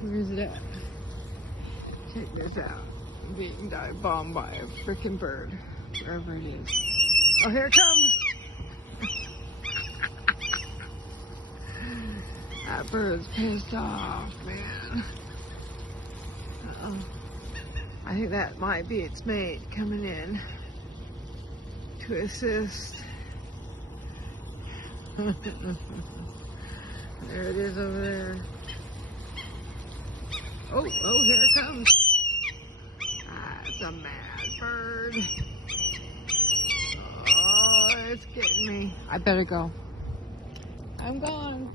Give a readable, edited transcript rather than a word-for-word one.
Where's it at? Check this out. I'm being dive bombed by a freaking bird. Wherever it is. Oh, here it comes! That bird's pissed off, man. Uh-oh. I think that might be its mate coming in to assist. There it is over there. Oh, here it comes. That's a mad bird. Oh, it's getting me. I better go. I'm gone.